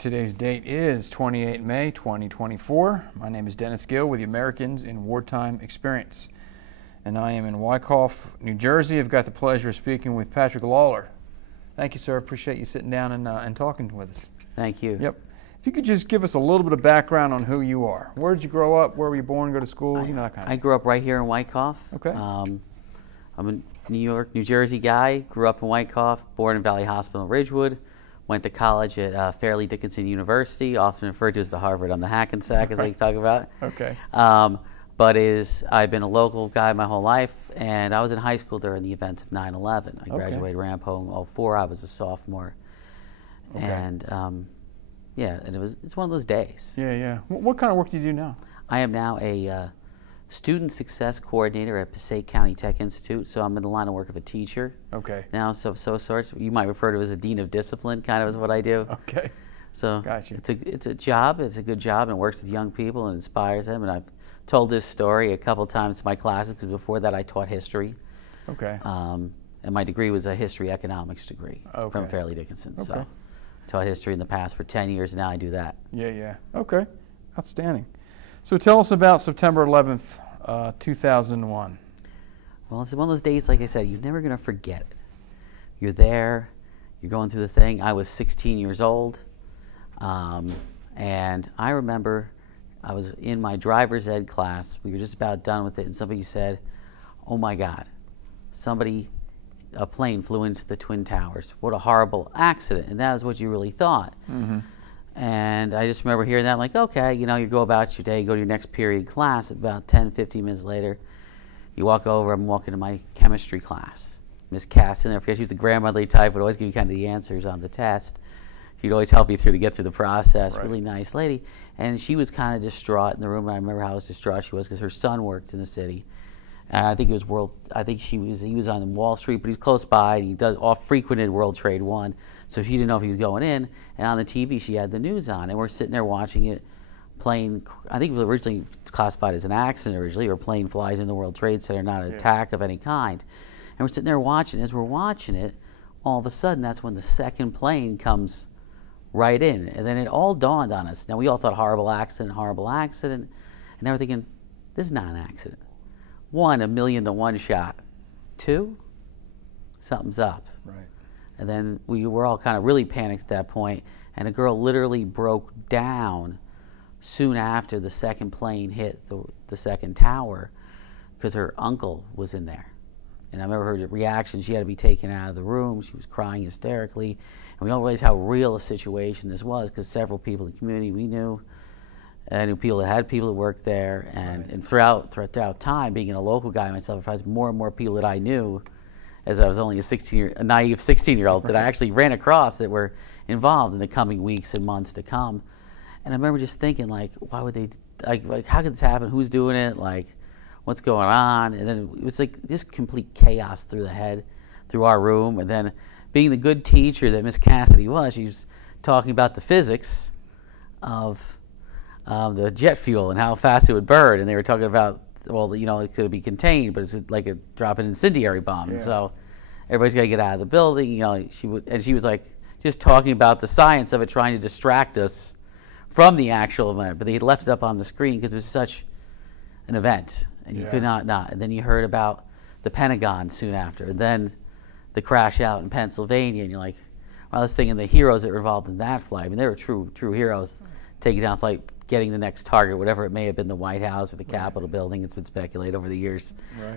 Today's date is 28 May 2024. My name is Dennis Gill with the Americans in Wartime Experience. And I am in Wyckoff, New Jersey. I've got the pleasure of speaking with Patrick Lawler. Thank you, sir. Appreciate you sitting down and talking with us. Thank you. Yep. If you could just give us a little bit of background on who you are. Where did you grow up? Where were you born? Go to school? You know, that kind of thing. I grew up right here in Wyckoff. Okay. I'm a New Jersey guy. Grew up in Wyckoff. Born in Valley Hospital in Ridgewood. Went to college at Fairleigh Dickinson University, often referred to as the Harvard on the Hackensack, as I talk about. Okay. I've been a local guy my whole life, and I was in high school during the events of 9/11. I graduated Rampo in 2004. I was a sophomore. Okay. And yeah, and it's one of those days. Yeah, yeah. What kind of work do you do now? I am now a student success coordinator at Passaic County Tech Institute, so I'm in the line of work of a teacher. Okay. Now, so sorts. You might refer to as a dean of discipline, kind of is what I do. Okay. So gotcha. it's a job. It's a good job, and it works with young people and inspires them. And I've told this story a couple times to my classes because before that I taught history. Okay. And my degree was a history economics degree from Fairleigh Dickinson. Okay. So I taught history in the past for 10 years. Now I do that. Yeah, yeah. Okay. Outstanding. So tell us about September 11th, 2001. Well, it's one of those days, like I said, you're never going to forget it. You're there, you're going through the thing. I was 16 years old, and I remember I was in my driver's ed class. We were just about done with it, and somebody said, "Oh my God, a plane flew into the Twin Towers. What a horrible accident." And that was what you really thought. Mm-hmm. And I just remember hearing that, like, okay, you know, you go about your day, go to your next period class. About 10, 15 minutes later, you walk over. I'm walking to my chemistry class. Miss Cass, and I forget, she was the grandmotherly type, would always give you kind of the answers on the test. She'd always help you to get through the process. Right. Really nice lady. And she was kind of distraught in the room. And I remember how distraught she was because her son worked in the city. And I think it was he was on Wall Street, but he was close by. And he frequented World Trade One, so she didn't know if he was going in. And on the TV, she had the news on, and we're sitting there watching it. Plane, I think it was originally classified as an accident originally, or plane flies into the World Trade Center, not an attack of any kind. And we're sitting there watching. As we're watching it, all of a sudden, that's when the second plane comes right in, and then it all dawned on us. Now we all thought horrible accident, and now we're thinking, this is not an accident. 1, 1,000,000 to 1 shot. 2, something's up. Right. And then we were all kind of really panicked at that point, and a girl literally broke down soon after the second plane hit the second tower because her uncle was in there. And I remember her reaction. She had to be taken out of the room. She was crying hysterically. And we all realized how real a situation this was because several people in the community we knew, and knew people that had people that worked there. And throughout time, being a local guy myself, I had more and more people that I knew as I was only a naive 16-year-old that I actually ran across that were involved in the coming weeks and months to come. And I remember just thinking, like, why would they, like how could this happen? Who's doing it? Like, what's going on? And then it was like just complete chaos through our room. And then being the good teacher that Miss Cassidy was, she was talking about the physics of the jet fuel and how fast it would burn. And they were talking about, well, you know, it could be contained, but it's like a drop an incendiary bomb. And so everybody's got to get out of the building. You know, she was like just talking about the science of it, trying to distract us from the actual event. But they had left it up on the screen because it was such an event. And you could not. And then you heard about the Pentagon soon after. And then the crash out in Pennsylvania. And you're like, well, I was thinking the heroes that were involved in that flight. I mean, they were true heroes, taking down flight, getting the next target, whatever it may have been, the White House or the Capitol building. It's been speculated over the years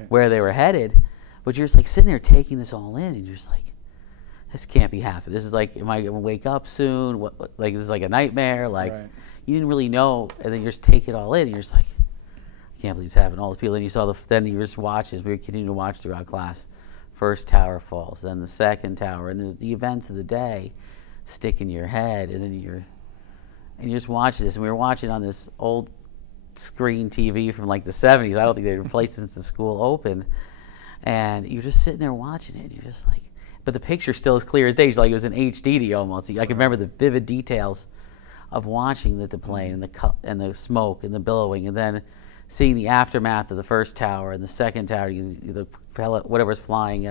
where they were headed. But you're just like sitting there taking this all in. And you're just like, this can't be happening. This is like, am I going to wake up soon? What, like, this is like a nightmare. Like, you didn't really know. And then you just take it all in. And you're just like, can't believe it's happening. All the people, and you saw then you just watch as we continue to watch throughout class. First tower falls, then the second tower, and the events of the day stick in your head, and then you just watch this. And we were watching on this old screen TV from like the 70s. I don't think they replaced it since the school opened. And you're just sitting there watching it, and you're just like, but the picture's still as clear as day. It's like it was an HDD almost. I can remember the vivid details of watching the plane and the smoke and the billowing, and then seeing the aftermath of the first tower and the second tower, the fella, whatever's flying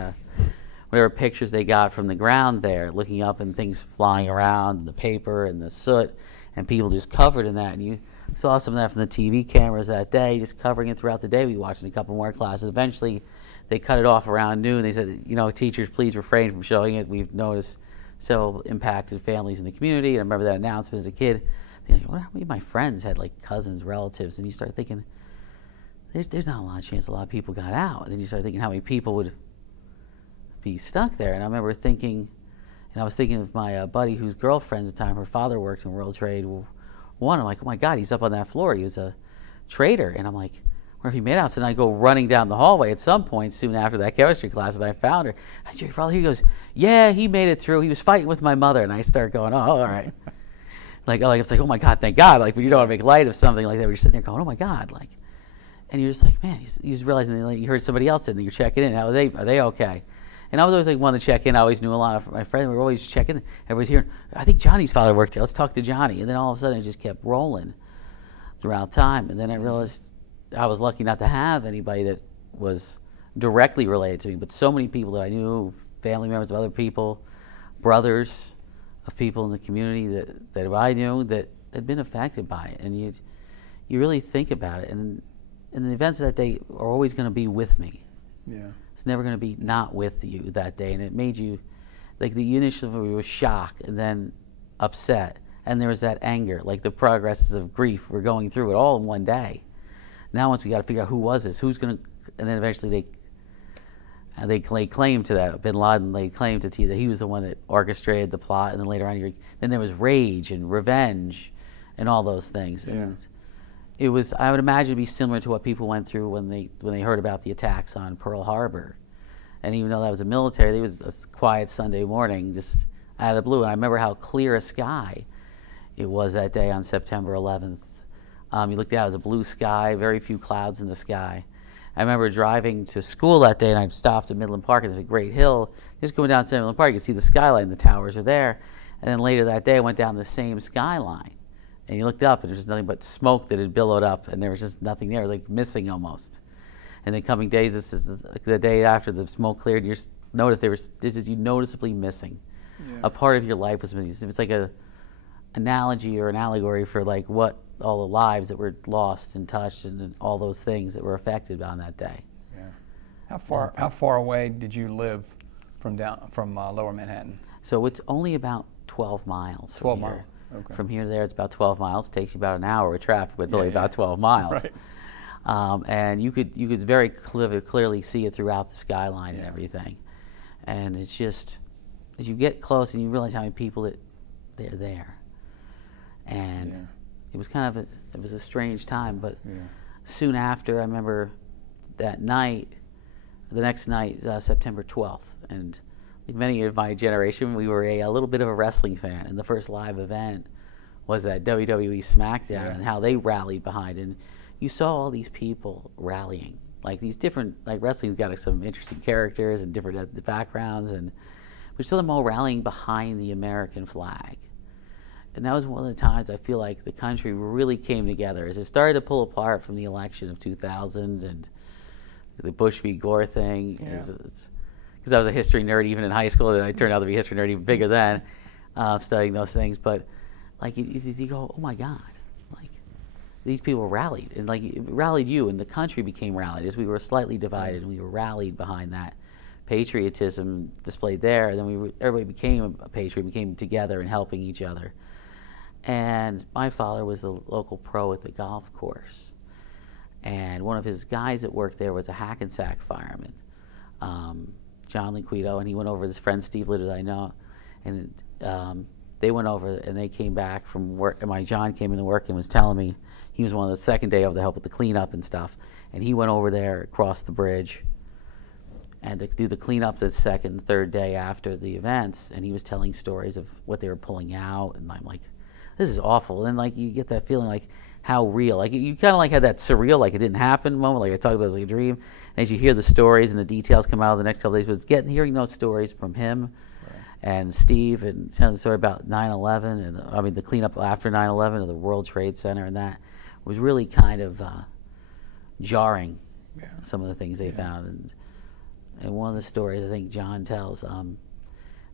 whatever pictures they got from the ground there, looking up and things flying around, and the paper and the soot, and people just covered in that. And you saw some of that from the TV cameras that day, just covering it throughout the day. We watched a couple more classes. Eventually, they cut it off around noon. They said, teachers, please refrain from showing it. We've noticed several impacted families in the community. And I remember that announcement as a kid. Thinking, how many of my friends had like cousins, relatives? And you start thinking, there's not a lot of chance a lot of people got out. And then you start thinking how many people would be stuck there. And I remember thinking, and I was thinking of my buddy whose girlfriend at the time, her father worked in World Trade One. I'm like, oh my God, he's up on that floor. He was a trader. And I'm like, I wonder if he made out. So then I go running down the hallway at some point soon after that chemistry class, and I found her. I said, your father? He goes, yeah, he made it through. He was fighting with my mother. And I start going, oh, all right. It's like, oh my God, thank God. Like, when you don't want to make light of something like that, we're just sitting there going, oh my God. Like, and you're just like, man, you just realizing that, like, you heard somebody else and you're checking in. Are they okay? And I was always like one to check in. I always knew a lot of my friends. We were always checking. Everybody's hearing, I think Johnny's father worked here. Let's talk to Johnny. And then all of a sudden it just kept rolling throughout time. And then I realized I was lucky not to have anybody that was directly related to me, but so many people that I knew, family members of other people, brothers of people in the community that I knew that had been affected by it. And you really think about it. And the events of that day are always going to be with me. Yeah. It's never going to be not with you that day. And it made you, like, the initial was shock and then upset. And there was that anger, like the progresses of grief. We're going through it all in one day. Now once we got to figure out who was this, who's going to, and then eventually they lay claim to that. Bin Laden laid claim to that he was the one that orchestrated the plot, and then later on, then there was rage and revenge, and all those things. Yeah. And it was, I would imagine, it'd be similar to what people went through when they heard about the attacks on Pearl Harbor, and even though that was a military, it was a quiet Sunday morning, just out of the blue. And I remember how clear a sky it was that day on September 11th. You looked out, it was a blue sky, very few clouds in the sky. I remember driving to school that day, and I stopped at Midland Park, and there's a great hill. Just going down Midland Park, you can see the skyline, the towers are there. And then later that day, I went down the same skyline. And you looked up, and there was nothing but smoke that had billowed up, and there was just nothing there. It was like missing almost. And the coming days, this is the day after the smoke cleared, you noticed you noticeably missing. Yeah. A part of your life was missing. It's like a analogy or an allegory for like what all the lives that were lost and touched and all those things that were affected on that day. Yeah. How far away did you live from Lower Manhattan? So it's only about 12 miles. 12 miles. Okay. From here to there, it's about 12 miles. It takes you about an hour with traffic, but it's only about 12 miles. Right. And you could very clearly see it throughout the skyline and everything. And it's just, as you get close and you realize how many people they're there. And it was kind of it was a strange time, but soon after, I remember that night, the next night, September 12th, and like many of my generation, we were a little bit of a wrestling fan, and the first live event was that WWE SmackDown and how they rallied behind, and you saw all these people rallying, like these different, like wrestling's got some interesting characters and different backgrounds, and we saw them all rallying behind the American flag. And that was one of the times I feel like the country really came together as it started to pull apart from the election of 2000 and the Bush v. Gore thing. Because I was a history nerd even in high school, and I turned out to be a history nerd even bigger then, studying those things. But like you go, oh my God, like these people rallied, and like it rallied you, and the country became rallied as we were slightly divided, and we were rallied behind that patriotism displayed there. And then everybody became a patriot, became together and helping each other. And my father was the local pro at the golf course. And one of his guys that worked there was a Hackensack fireman, John Liquido, and he went over with his friend Steve Litter that I know. And they went over and they came back from work. And my John came into work and was telling me he was one of the second day over to help with the cleanup and stuff. And he went over there across the bridge and to do the cleanup the second, third day after the events. And he was telling stories of what they were pulling out. And I'm like, this is awful. And like you get that feeling like how real, like you kind of like had that surreal, like it didn't happen moment, like I talked about it as like a dream. And as you hear the stories and the details come out of the next couple of days, but hearing those stories from him and Steve and telling the story about 9/11 and I mean the cleanup after 9/11 of the World Trade Center, and that was really kind of jarring. Some of the things they found, And one of the stories I think John tells,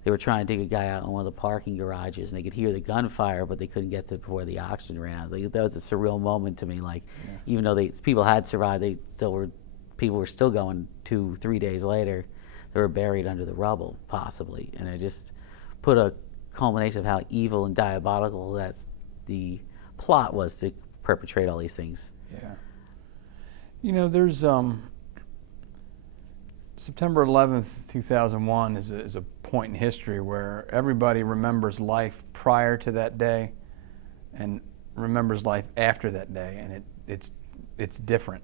they were trying to take a guy out in one of the parking garages, and they could hear the gunfire, but they couldn't get to before the oxygen ran out. Like, that was a surreal moment to me. Like, even though people had survived, people were still going 2-3 days later. They were buried under the rubble, possibly, and it just put a culmination of how evil and diabolical that the plot was to perpetrate all these things. Yeah. You know, there's September 11th, 2001 is a point in history where everybody remembers life prior to that day and remembers life after that day, and it's different,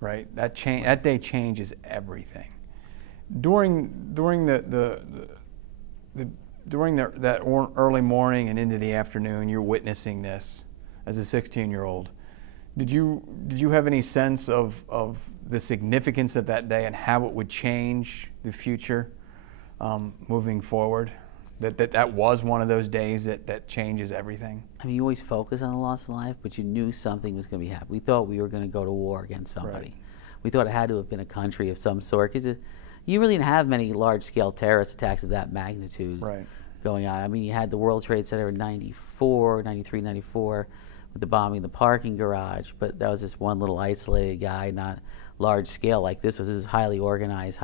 right? That day changes everything. During that early morning and into the afternoon, you're witnessing this as a 16-year-old. Did you have any sense of the significance of that day and how it would change the future moving forward? That was one of those days that changes everything? I mean, you always focus on the loss of life, but you knew something was going to be happening. We thought we were going to go to war against somebody. Right. We thought it had to have been a country of some sort, because you really didn't have many large-scale terrorist attacks of that magnitude going on. I mean, you had the World Trade Center in 94, 93, 94, with the bombing of the parking garage, but that was just one little isolated guy, not large scale like this was. This was highly organized,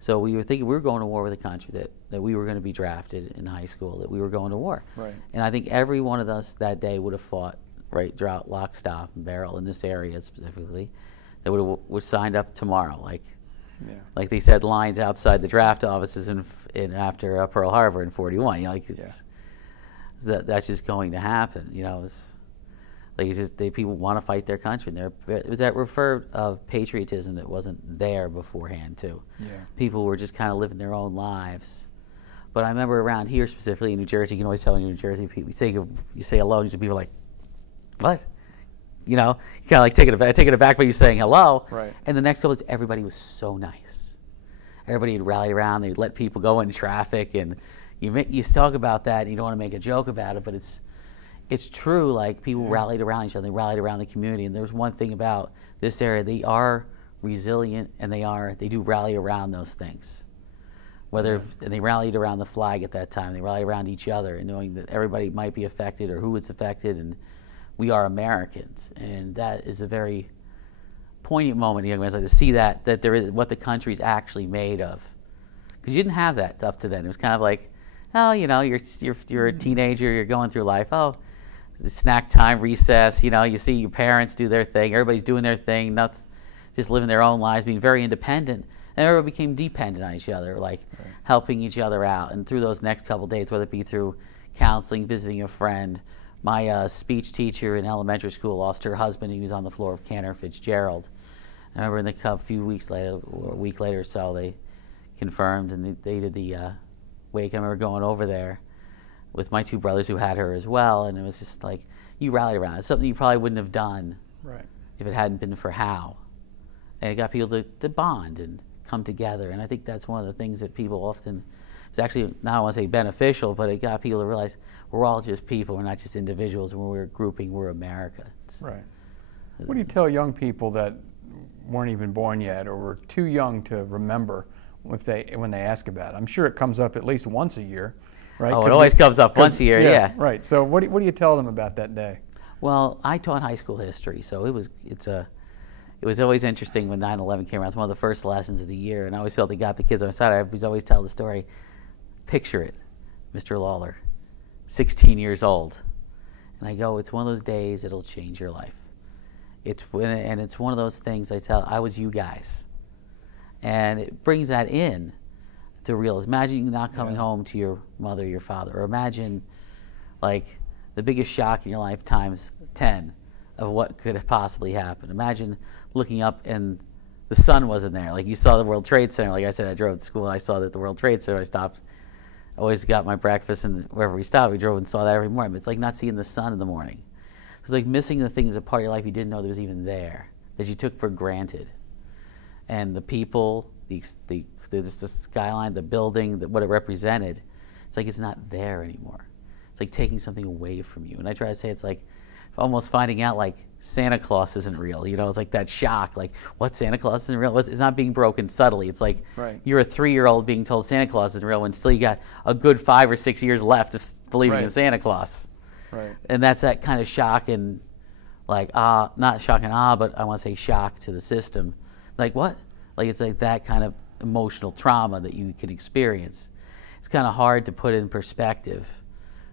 so we were thinking we were going to war with a country, that we were going to be drafted in high school, that we were going to war. Right. And I think every one of us that day would have fought, right, drought, lock, stock, and barrel in this area specifically, that would signed up tomorrow, like they said lines outside the draft offices in after Pearl Harbor in '41. You know, like that's just going to happen. You know, people want to fight their country, and it was that refer of patriotism that wasn't there beforehand too. Yeah. People were just kind of living their own lives. But I remember around here, specifically in New Jersey, you can always tell in New Jersey, people you say hello, and people are like, "What?" You know, you kind of like taking it back by you saying hello. Right. And the next couple days, everybody was so nice. Everybody would rally around. They'd let people go in traffic, and you talk about that, and you don't want to make a joke about it, but it's true. Like, people rallied around each other. They rallied around the community. And there's one thing about this area: they are resilient, and they do rally around those things. And they rallied around the flag at that time. They rallied around each other, and knowing that everybody might be affected or who is affected, and we are Americans. And that is a very poignant moment, young men, like to see that there is what the country's actually made of. Because you didn't have that up to then. It was kind of like, oh, you know, you're a teenager, you're going through life. Oh, snack time, recess. You know, you see your parents do their thing. Everybody's doing their thing, just living their own lives, being very independent. And everybody became dependent on each other, helping each other out. And through those next couple of days, whether it be through counseling, visiting a friend. My speech teacher in elementary school lost her husband. He was on the floor of Cantor Fitzgerald. And I remember a few weeks later, or a week later or so, they confirmed, and they did the wake. I remember going over there with my two brothers who had her as well, and it was just like, you rallied around. It's something you probably wouldn't have done if it hadn't been for Howe. And it got people to bond and come together. And I think that's one of the things that people often, it's actually, not I want to say beneficial, but it got people to realize we're all just people. We're not just individuals. When we're grouping, we're America. Right. What do you tell young people that weren't even born yet or were too young to remember when they ask about it? I'm sure it comes up at least once a year, right? Oh, it always comes up once a year, yeah. Right. So what do you tell them about that day? Well, I taught high school history, so it was always interesting when 9/11 came around. It's one of the first lessons of the year, and I always felt it got the kids on my side. I always tell the story. Picture it, Mr. Lawler, 16 years old. And I go, it's one of those days it'll change your life. It's one of those things I was you guys. And it brings that in to realize. Imagine you not coming home to your mother, your father, or imagine like the biggest shock in your life times 10 of what could have possibly happened. Imagine looking up and the sun wasn't there. Like you saw the World Trade Center. Like I said, I drove to school and I saw that the World Trade Center. I stopped, always got my breakfast, and wherever we stopped, we drove and saw that every morning. But it's like not seeing the sun in the morning. It's like missing the things, a part of your life you didn't know that was even there, that you took for granted. And the people, the skyline, the building, what it represented, it's like it's not there anymore. It's like taking something away from you. And I try to say it's like, almost finding out like Santa Claus isn't real. You know, it's like that shock, like what, Santa Claus isn't real? It's not being broken subtly. It's like you're a 3-year-old being told Santa Claus isn't real when still you got a good 5 or 6 years left of believing in Santa Claus. Right. And that's that kind of shock and like not shock and but I want to say shock to the system. Like what? Like it's like that kind of emotional trauma that you can experience. It's kind of hard to put in perspective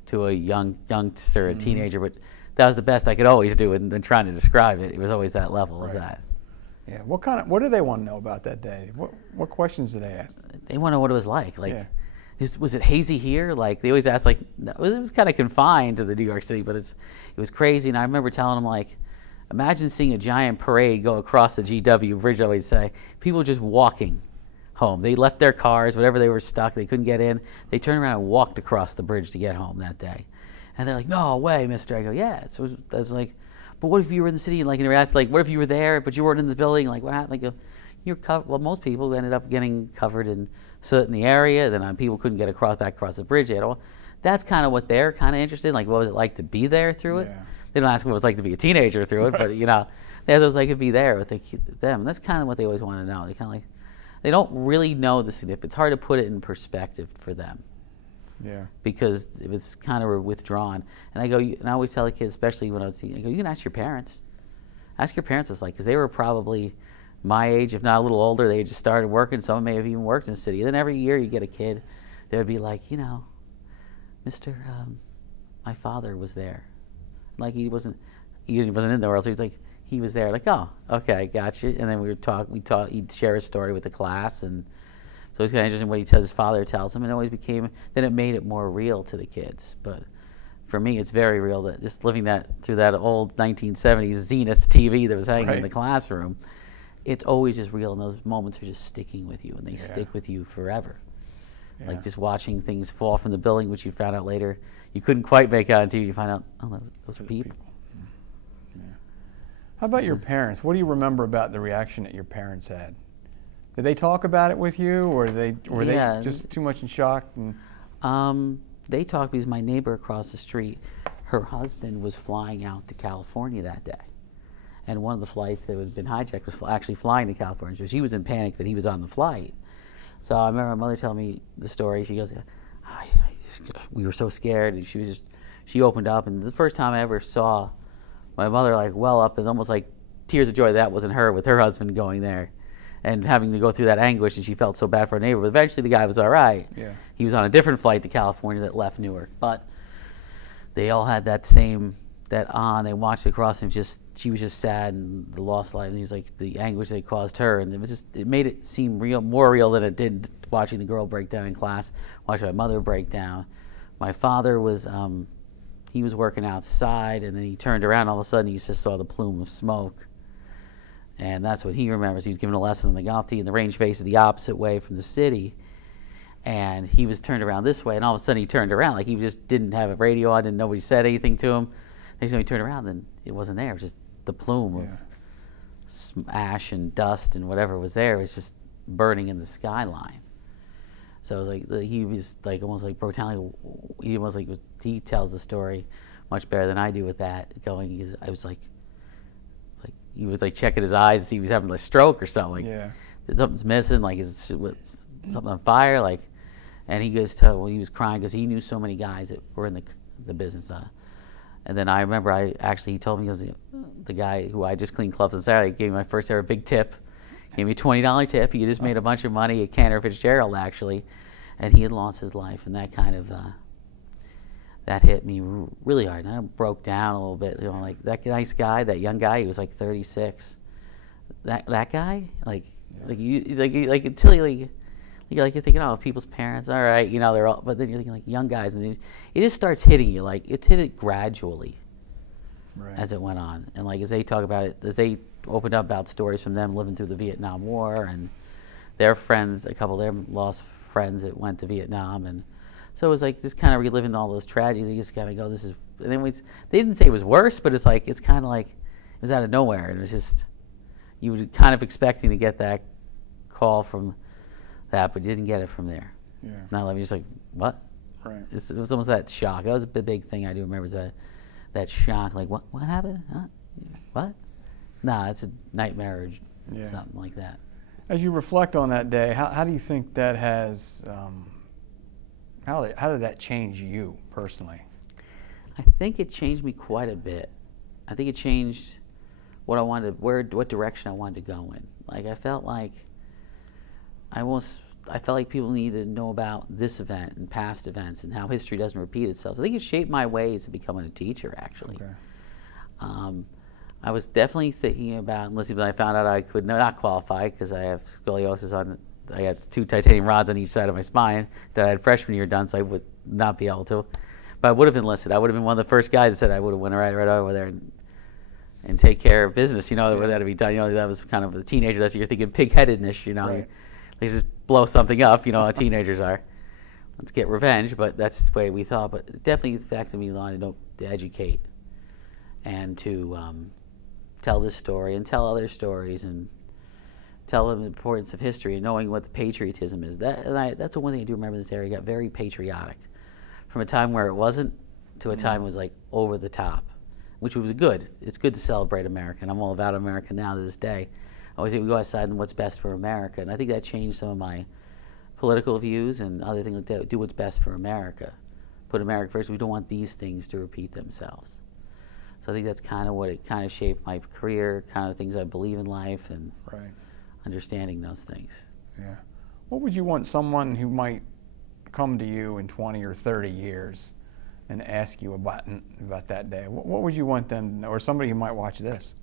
to a youngster, a teenager, but that was the best I could always do in trying to describe it. It was always that level of that. Yeah. What do they want to know about that day? What questions do they ask? They want to know what it was like. Like, was it hazy here? Like they always ask. Like it was kind of confined to the New York City, but it was crazy. And I remember telling them like, imagine seeing a giant parade go across the GW Bridge. I always say people just walking home. They left their cars, whatever they were stuck, they couldn't get in. They turned around and walked across the bridge to get home that day. And they're like, "No way, mister." I go, "Yeah." So I was like, "But what if you were in the city?" And like, and they were asked, like, "What if you were there, but you weren't in the building?" Like, what happened? Like, you're covered. Well, most people ended up getting covered in soot in the area. Then people couldn't get back across the bridge at all. That's kind of what they're kind of interested in. Like, what was it like to be there through it? They don't ask what it was like to be a teenager through it, but you know, they asked what it was like to be there with them. And that's kind of what they always want to know. They kind of like, they don't really know the significance. It's hard to put it in perspective for them. Yeah. Because it was kind of withdrawn. And I go, and I always tell the kids, especially when I was teaching, I go, you can ask your parents. Ask your parents what it's like, because they were probably my age, if not a little older. They just started working. Some may have even worked in the city. And then every year you get a kid that would be like, you know, Mr. My father was there. Like he wasn't in the world. So he was like, he was there. Like, oh, okay, gotcha. And then he'd share his story with the class, and so it's kind of interesting what his father tells him, and it always became, then it made it more real to the kids. But for me, it's very real that just living through that old 1970s Zenith TV that was hanging in the classroom, it's always just real, and those moments are just sticking with you, and they stick with you forever. Yeah. Like just watching things fall from the building, which you found out later you couldn't quite make out until you find out, oh, those are people. Yeah. How about your parents? What do you remember about the reaction that your parents had? Did they talk about it with you, or were they just too much in shock? And they talked because my neighbor across the street, her husband was flying out to California that day. And one of the flights that had been hijacked was actually flying to California. So she was in panic that he was on the flight. So I remember my mother telling me the story. She goes, we were so scared. And she opened up. And the first time I ever saw my mother like well up and almost like tears of joy, that wasn't her, with her husband going there and having to go through that anguish. And she felt so bad for her neighbor. But eventually the guy was all right. Yeah. He was on a different flight to California that left Newark. But they all had that same, they watched it across, and she was just sad and the lost life, and he was like the anguish they caused her, and it made it seem more real than it did watching the girl break down in class, watching my mother break down. My father was he was working outside, and then he turned around, all of a sudden he just saw the plume of smoke, and that's what he remembers. He was given a lesson on the golf tee, and the range faces the opposite way from the city, and he was turned around this way, and all of a sudden he turned around, like he just didn't have a radio on, nobody said anything to him. Next time he turned around, then it wasn't there. It was just the plume of ash and dust and whatever was there. It was just burning in the skyline. So like he was like almost like brutality. He tells the story much better than I do with that. I was like he was like checking his eyes to see if he was having a stroke or something. Like, something's missing. Like is something on fire? Like, and he goes to he was crying because he knew so many guys that were in the business. And then I remember he told me, because the guy who I just cleaned clubs on Saturday gave me my first ever big tip. Gave me a $20 tip. He just made a bunch of money at Cantor Fitzgerald, actually. And he had lost his life. And that kind of, that hit me really hard. And I broke down a little bit. You know, like that nice guy, that young guy, he was like 36. That guy, until you're thinking, oh, people's parents, all right, you know, they're all, but then you're thinking like young guys, and it just starts hitting you, like it hit it gradually as it went on. And like as they talk about it, as they opened up about stories from them living through the Vietnam War, and their friends, a couple of them lost friends that went to Vietnam, and so it was like just kind of reliving all those tragedies. You just kind of go, this is, and then they didn't say it was worse, but it's like, it's kind of like, it was out of nowhere, and it was just, you were kind of expecting to get that call from that, but you didn't get it from there. Not like, just like, what? Right. It was almost that shock. That was a big thing I do remember, is that that shock, like what happened? Huh? What? Nah, it's a nightmare or something like that. As you reflect on that day, how do you think that has, how did that change you personally? I think it changed me quite a bit. I think it changed what I wanted, what direction I wanted to go in. Like I felt like people need to know about this event and past events and how history doesn't repeat itself. So I think it shaped my ways of becoming a teacher, actually. Okay. I was definitely thinking about, unless I found out I could not qualify because I have scoliosis I had 2 titanium rods on each side of my spine that I had freshman year done, so I would not be able to. But I would have enlisted. I would have been one of the first guys that said I would have went right over there and take care of business, that had to be done. That was kind of a teenager. That's what you're thinking, pig-headedness, Right. They just blow something up, how teenagers are. Let's get revenge, but that's the way we thought. But it definitely affected me a lot to educate and to tell this story and tell other stories and tell them the importance of history and knowing what the patriotism is. That's the one thing I do remember in this area. I got very patriotic from a time where it wasn't to a time it was like over the top, which was good. It's good to celebrate America, and I'm all about America now to this day. I always think we go outside and what's best for America, and I think that changed some of my political views and other things like that. Do what's best for America. Put America first. We don't want these things to repeat themselves. So I think that's kind of what it kind of shaped my career, kind of things I believe in life, and understanding those things. Yeah. What would you want someone who might come to you in 20 or 30 years and ask you about that day? What would you want them to know, or somebody who might watch this?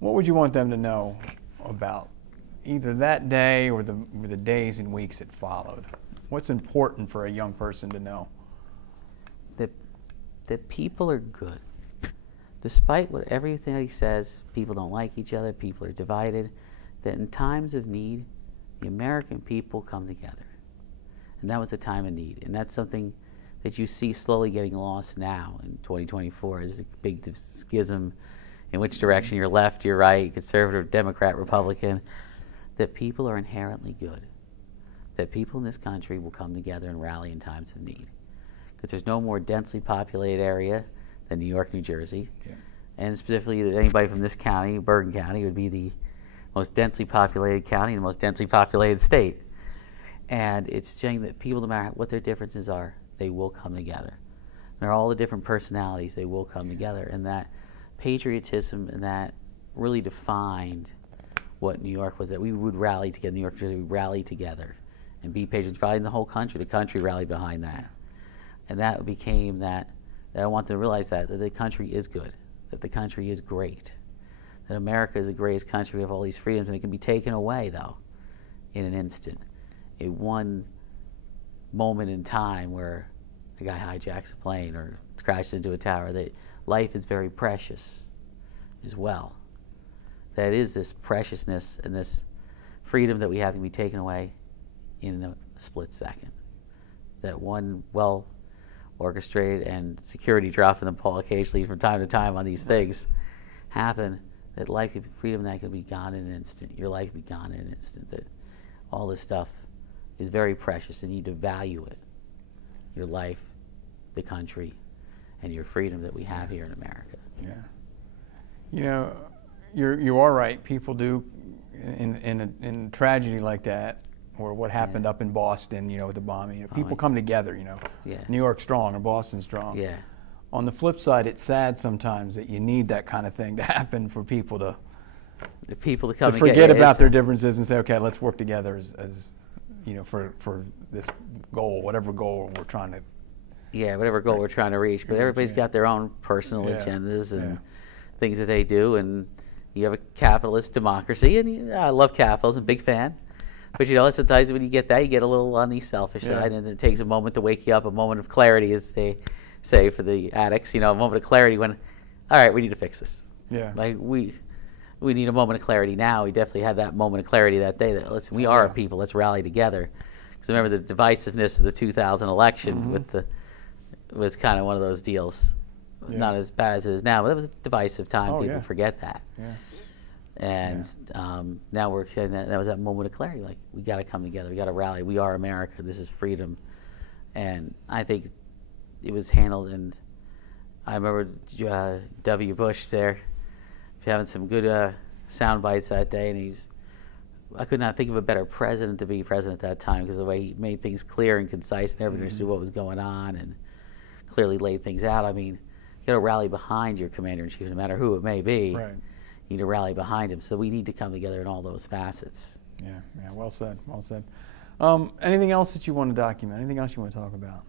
What would you want them to know about either that day or the days and weeks that followed? What's important for a young person to know? That people are good. Despite what everything he says, people don't like each other, people are divided, that in times of need, the American people come together. And that was a time of need. And that's something that you see slowly getting lost now in 2024 is a big schism in which direction you're left, you're right, conservative, Democrat, Republican, that people are inherently good. That people in this country will come together and rally in times of need. Because there's no more densely populated area than New York, New Jersey. Yeah. And specifically, anybody from this county, Bergen County, would be the most densely populated county and the most densely populated state. And it's saying that people, no matter what their differences are, they will come together. They're all the different personalities, they will come together. And that patriotism and that really defined what New York was, that we would rally together, New York, Jersey, we rally together and be patriots, rallying the whole country. The country rallied behind that. And that became that I want them to realize that the country is good, that the country is great, that America is the greatest country. We have all these freedoms, and they can be taken away, though, in an instant. In one moment in time where a guy hijacks a plane or crashes into a tower, that life is very precious as well. That is this preciousness and this freedom that we have can be taken away in a split second. That one well-orchestrated and security dropping the ball occasionally from time to time on these things happen, that life, freedom, that could be gone in an instant. Your life could be gone in an instant. That all this stuff is very precious and you need to value it. Your life, the country, and your freedom that we have here in America. Yeah. You are right. People do, in a tragedy like that, or what happened up in Boston, with the bombing, people come together, New York's strong or Boston's strong. Yeah. On the flip side, it's sad sometimes that you need that kind of thing to happen for people to come forget about their differences and say, okay, let's work together as for this goal, whatever goal we're trying to. Yeah, whatever goal we're trying to reach. But everybody's got their own personal agendas and things that they do, and you have a capitalist democracy, and I love capitalism, big fan. But sometimes when you get that, you get a little on the selfish side, and it takes a moment to wake you up, a moment of clarity, as they say for the addicts. A moment of clarity when, all right, we need to fix this. Yeah. Like we need a moment of clarity now. We definitely had that moment of clarity that day. That we are a people. Let's rally together. Because remember the divisiveness of the 2000 election was kind of one of those deals. Yeah. Not as bad as it is now, but it was a divisive time. People forget that. Yeah. And now that was that moment of clarity. Like, we got to come together. We got to rally. We are America. This is freedom. And I think it was handled I remember W. Bush there having some good sound bites that day, and I could not think of a better president to be president at that time, because the way he made things clear and concise, and everybody understood what was going on, and clearly laid things out. I mean, you got to rally behind your commander-in-chief, no matter who it may be. Right. You need to rally behind him. So we need to come together in all those facets. Yeah, well said, well said. Anything else that you want to document? Anything else you want to talk about?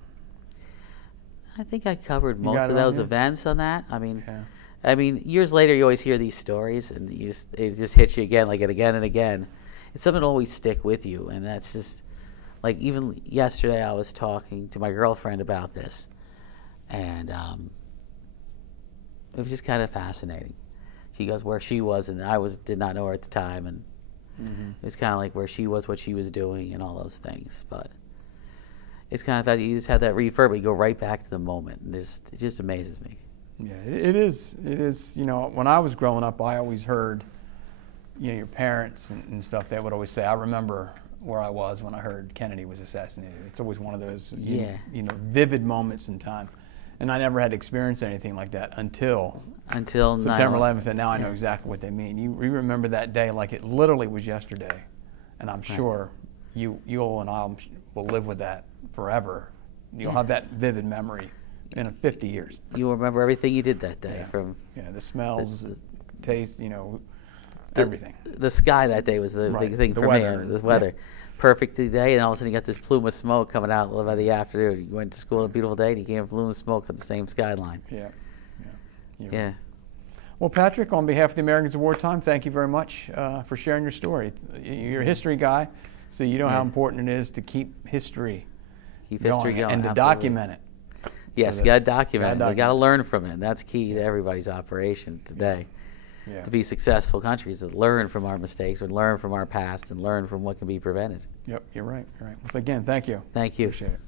I think I covered most of those events on that. Yeah. I mean, years later, you always hear these stories, and it just hits you again, like it again and again. It's something that always stick with you, and that's just like, even yesterday, I was talking to my girlfriend about this, and it was just kind of fascinating. She goes where she was, and I did not know her at the time, and it was kind of like where she was, what she was doing, and all those things. But it's kind of fascinating. You just have that refurb, but you go right back to the moment, and it just amazes me. Yeah, it is. It is. You know, when I was growing up, I always heard, you know, your parents and stuff, they would always say, I remember where I was when I heard Kennedy was assassinated. It's always one of those, you know, vivid moments in time. And I never had experienced anything like that until September 11th, and now I know exactly what they mean. You remember that day like it literally was yesterday, and I'm sure you'll and I will live with that forever. You'll have that vivid memory in 50 years. You'll remember everything you did that day. From the smells, the taste, you know, everything. The sky that day was the big thing for me. The weather. Perfect day, and all of a sudden you got this plume of smoke coming out by the afternoon. You went to school on a beautiful day, and you came a plume of smoke on the same skyline. Yeah. Well, Patrick, on behalf of the Americans of Wartime, thank you very much for sharing your story. You're a history guy, so you know how important it is to keep history going and to document it. Yes, you got to document it. You got to learn from it. That's key to everybody's operation today. To be successful countries, that learn from our mistakes and learn from our past and learn from what can be prevented. Yep, you're right. You're right. Well, again, thank you. Thank you. Appreciate it.